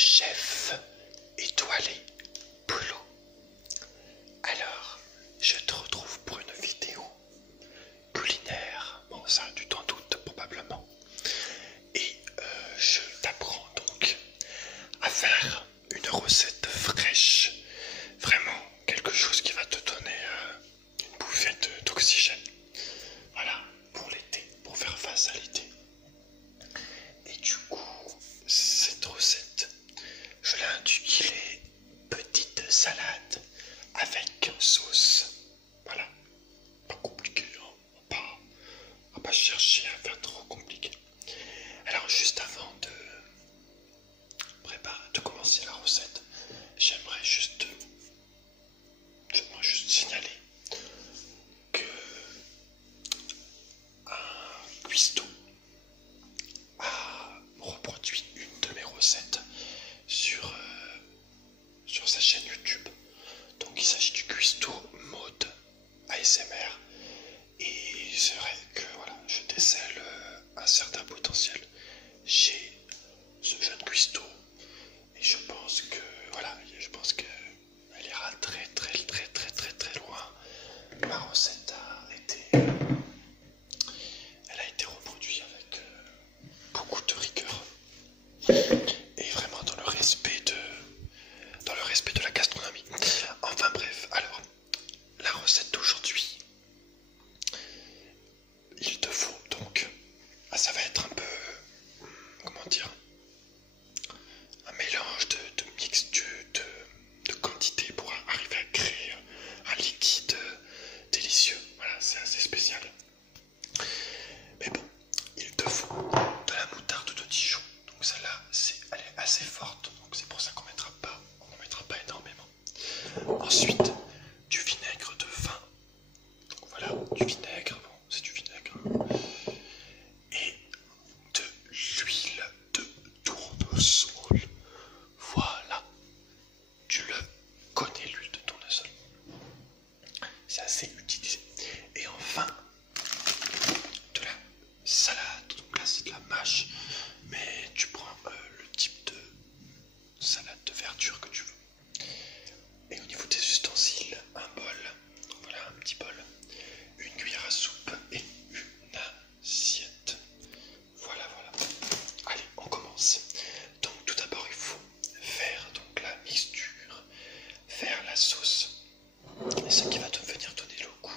chef étoilé Polo. Alors, je te retrouve pour une vidéo culinaire. Bon, ça, tu t'en doutes probablement. Et je t'apprends donc à faire une recette fraîche. Vraiment quelque chose qui va te donner une bouffée d'oxygène. Voilà, pour l'été, pour faire face à l'été. Et du coup, cette recette, je l'ai intitulée petite salade avec sauce. Voilà, pas compliqué, hein. On va pas chercher à faire trop compliqué. Alors juste avant de commencer la recette, j'aimerais juste signaler que un cuistot a reproduit une de mes recettes sur sa chaîne YouTube. Donc il s'agit du cuistot mode ASMR. Et c'est vrai que voilà, je décèle un certain potentiel chez ce jeune cuistot. Et je pense que voilà, elle ira très loin. Ma recette elle a été reproduite avec beaucoup de rigueur et vraiment dans le respect de la gastronomie. Enfin bref, alors la recette d'aujourd'hui, il te faut donc, ça va être un peu, comment dire, un mélange de mixture, de quantité pour arriver à créer un liquide délicieux. Voilà, c'est assez spécial. Mais bon, il te faut de la moutarde de Dijon. Donc celle-là, elle est assez forte. Donc c'est pour ça qu'on n'en mettra pas énormément. Ensuite, du vinaigre de vin. Donc voilà, du vinaigre, bon, c'est du vinaigre. Et de l'huile de tournesol. Voilà, tu le connais, l'huile de tournesol. C'est assez utilisé. Et enfin, de la salade. Donc là, c'est de la mâche, mais tu prends le type de salade de verdure que tu veux. Et au niveau des ustensiles, un bol, donc voilà, un petit bol, une cuillère à soupe et une assiette. Voilà. Allez, on commence. Donc tout d'abord, il faut faire donc la mixture, faire la sauce. Et ce qui va te venir donner le goût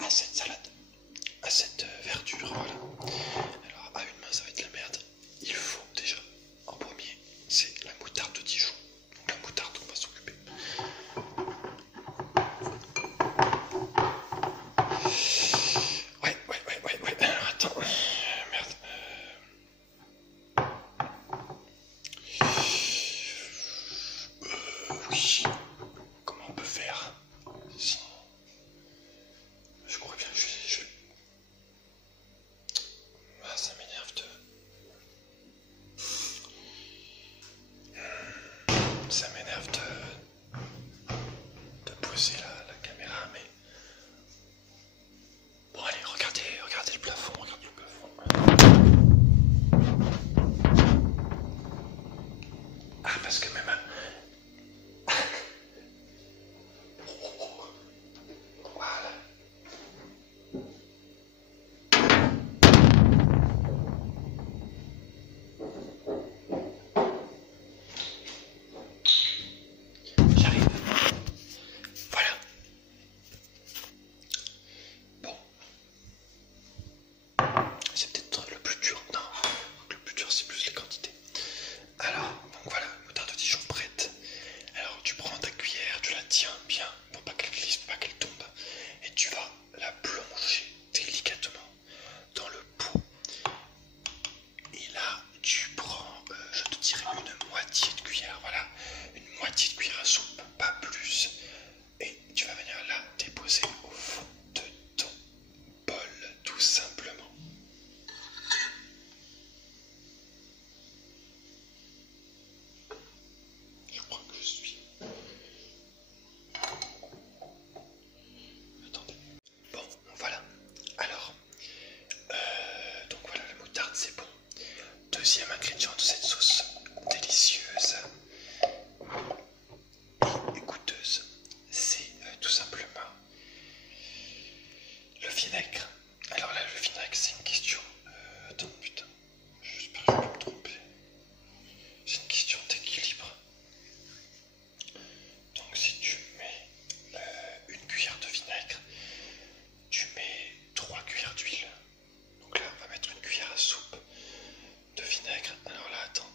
à cette salade, à cette verdure, voilà. Alors à une main, ça va être la merde. Il faut déjà, en premier, c'est la moutarde de Dijon. Donc la moutarde, on va s'occuper. Ouais. Alors attends, merde. Oui. Comment on peut faire sinon? Je crois bien que Ah, ça m'énerve de poser la caméra, mais bon, allez, regardez le plafond, Ah, parce que même voilà. J'arrive. Voilà. Bon. C'est peut-être le plus dur. Non, le plus dur c'est plus les quantités. Alors, donc voilà, moutarde de Dijon prête. Alors tu prends ta cuillère, tu la tiens bien pour pas qu'elle glisse, pour pas qu'elle tombe. Et tu vas la plonger délicatement dans le pot. Et là, tu prends, je te dirais une moitié de cuillère, voilà. Une moitié de cuillère à soupe, pas plus. Et tu vas venir là déposer au fond de ton bol, tout simplement. Je crois que je suis. Attendez. Bon, voilà. Alors, donc voilà, la moutarde, c'est bon. Deuxième ingrédient de cette sauce délicieuse. délicieuse et goûteuse, c'est tout simplement le vinaigre. Alors là, le vinaigre, c'est une question. Attends, putain, j'espère que je vais pas me tromper. C'est une question d'équilibre. Donc, si tu mets une cuillère de vinaigre, tu mets 3 cuillères d'huile. Donc là, on va mettre une cuillère à soupe de vinaigre. Alors là, attends.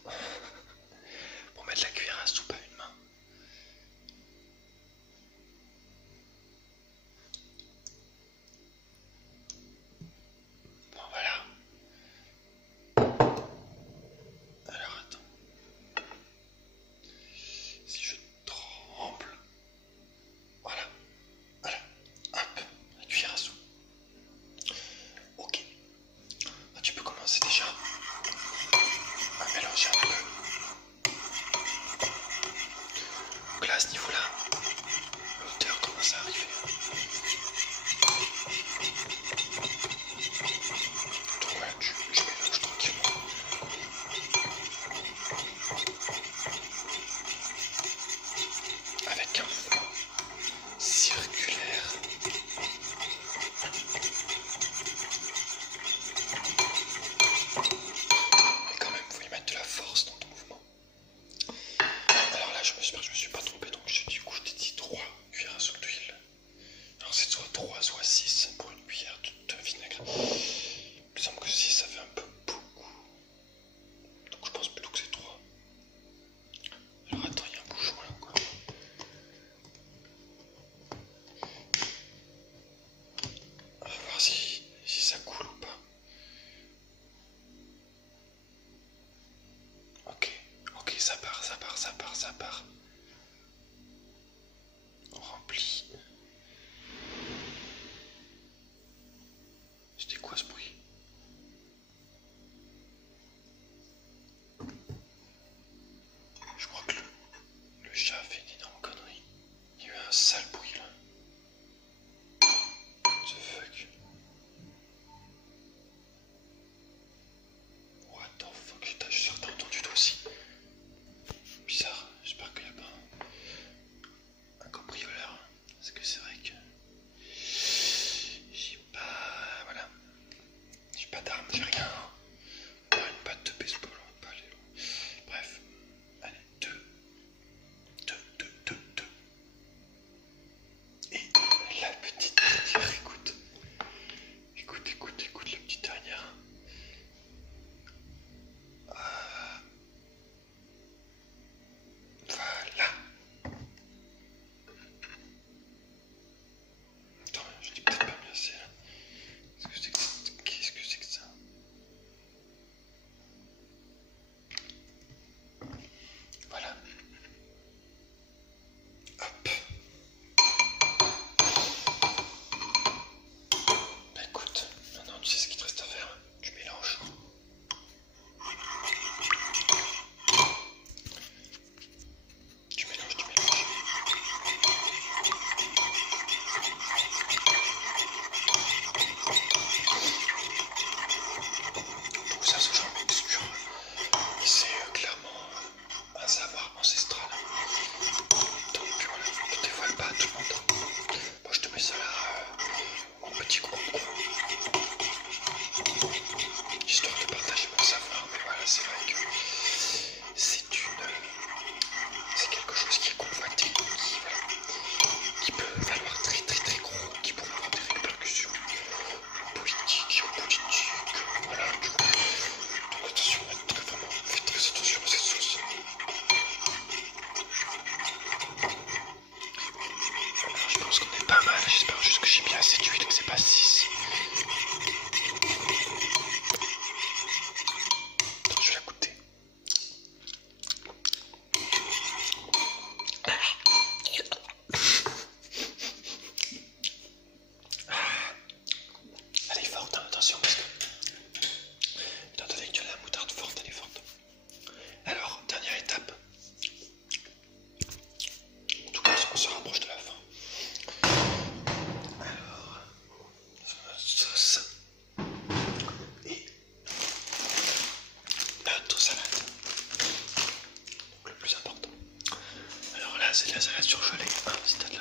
c'est de la salade surgelée. Hein. Si t'as de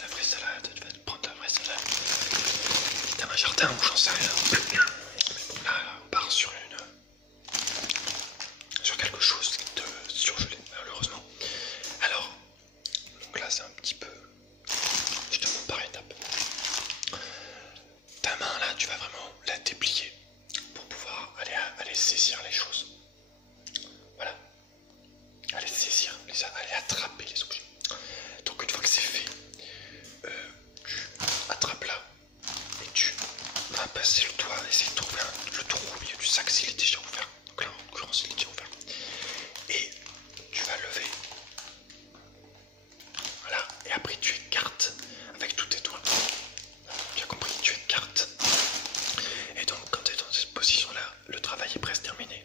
la vraie salade, tu vas te prendre de la vraie salade. Si t'as un jardin ou j'en sais rien. Mais bon, là, on part sur quelque chose de surgelé, malheureusement. Alors, donc là, c'est un petit peu. Je te montre par étapes. Ta main, là, tu vas vraiment la déplier pour pouvoir aller saisir les choses. Voilà. Aller saisir, aller attraper les objets. Donc une fois que c'est fait, tu attrapes là et tu vas passer le doigt, essayer de trouver le trou au milieu du sac s'il est déjà ouvert. Donc là en l'occurrence il est déjà ouvert. Et tu vas lever. Voilà. Et après tu écartes avec tous tes doigts. Tu as compris, tu écartes. Et donc quand tu es dans cette position là, le travail est presque terminé.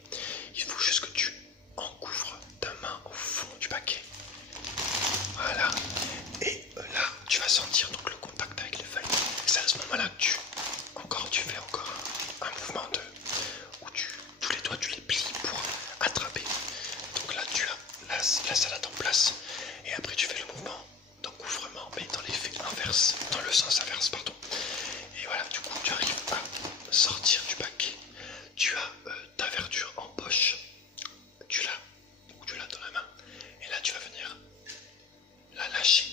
Il faut juste que tu engouffres ta main au fond du paquet. Voilà. Et là, tu vas sentir donc le contact avec les feuilles. C'est à ce moment-là que tu fais encore un mouvement où tous les doigts tu les plies pour attraper. Donc là, tu as la salade en place. Et après, tu fais le mouvement d'engouffrement, mais dans l'effet inverse, dans le sens inverse, pardon. Et voilà, du coup, tu arrives à sortir du paquet. Tu as ta verdure en poche. Tu l'as dans la main. Et là, tu vas venir la lâcher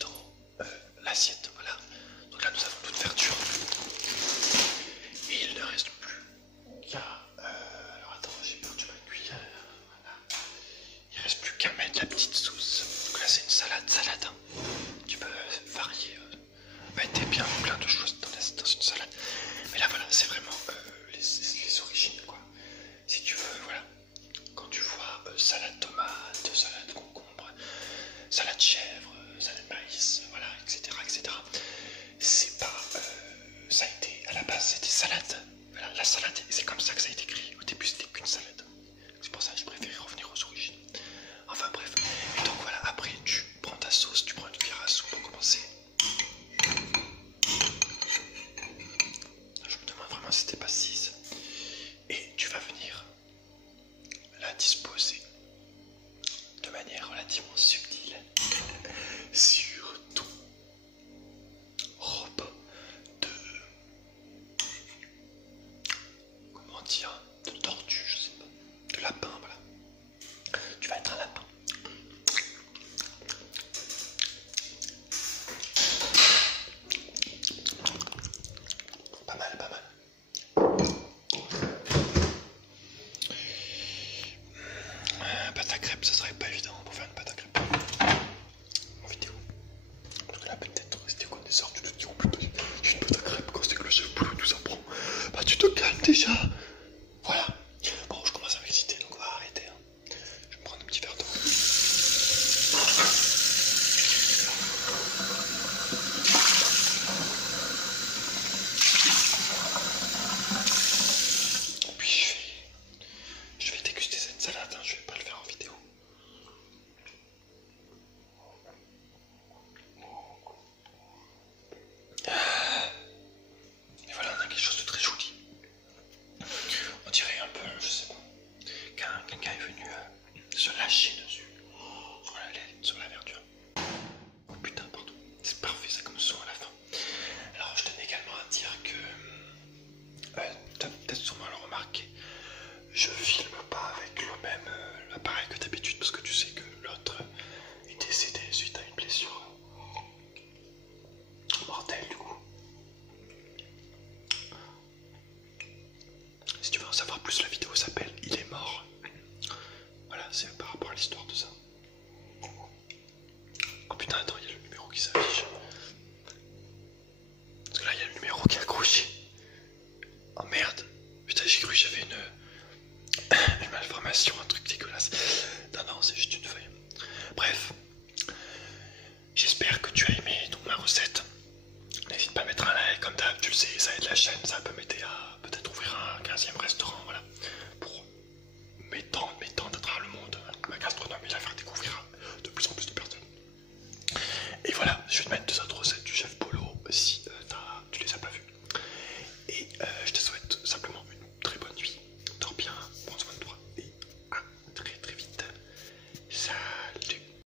dans l'assiette. Voilà. Donc là, nous avons toute verdure. Et il ne reste plus qu'à. Alors attends, j'ai perdu ma cuillère. Voilà. Il ne reste plus qu'à mettre la petite sauce. Donc là, c'est une salade. Hein. Tu peux varier. T'es bien plein de choses dans une salade. Mais là, voilà, c'est vraiment les origines, quoi. Si tu veux, voilà. Quand tu vois salade tomate, salade concombre, salade chèvre, salade maïs, voilà, etc. C'est pas. Ça a été. À la base, c'était salade. Voilà, la salade, c'est comme ça que ça a été créé. Au début, c'était qu'une salade. C'est pour ça que je préférais revenir aux origines. Enfin, bref. Et donc, voilà, après, tu prends ta sauce, tu prends une cuillère à soupe pour commencer. Je me demande vraiment si c'était pas 6. Et tu vas venir la disposer de manière relativement subtile sur ton robe de. Comment dire? De tortue, je sais pas. De lapin, voilà. Tu vas être un lapin. Pas mal. Pâte à crêpes, ça serait pas évident pour faire une pâte à crêpes en vidéo. Donc là, peut-être, si t'es connaisseur, tu te dis, oh putain, j'ai une pâte à crêpes, quand c'est que le chef boulot nous apprend. Bah, tu te calmes déjà. Voilà. Bon, je commence à m'exciter, donc on va arrêter. Hein. Je vais me prendre un petit verre d'eau. Puis je vais déguster cette salade, hein. Je vais pas le faire en vidéo. Et voilà, on a quelque chose de très joli. On dirait un peu, je sais pas, quelqu'un est venu se lâcher dessus, sur la verdure. Oh putain, pardon, c'est parfait ça comme son à la fin. Alors je tenais également à dire que, t'as peut-être sûrement le remarqué, je filme pas avec le même appareil que d'habitude parce que tu sais que l'autre est décédé suite à une blessure mortelle du coup. Si tu veux en savoir plus, la vidéo s'appelle Il est mort. Voilà, c'est par rapport à l'histoire de ça. Oh putain, attends, il y a le numéro qui s'affiche. Parce que là, il y a le numéro qui est accroché. Oh merde. Putain, j'ai cru que j'avais une malformation, un truc dégueulasse. Non, c'est juste une feuille. Bref. J'espère que tu as aimé donc ma recette. N'hésite pas à mettre un like, comme d'hab, tu le sais, ça aide la chaîne, ça peut m'aider à peut-être ouvrir un 15e restaurant.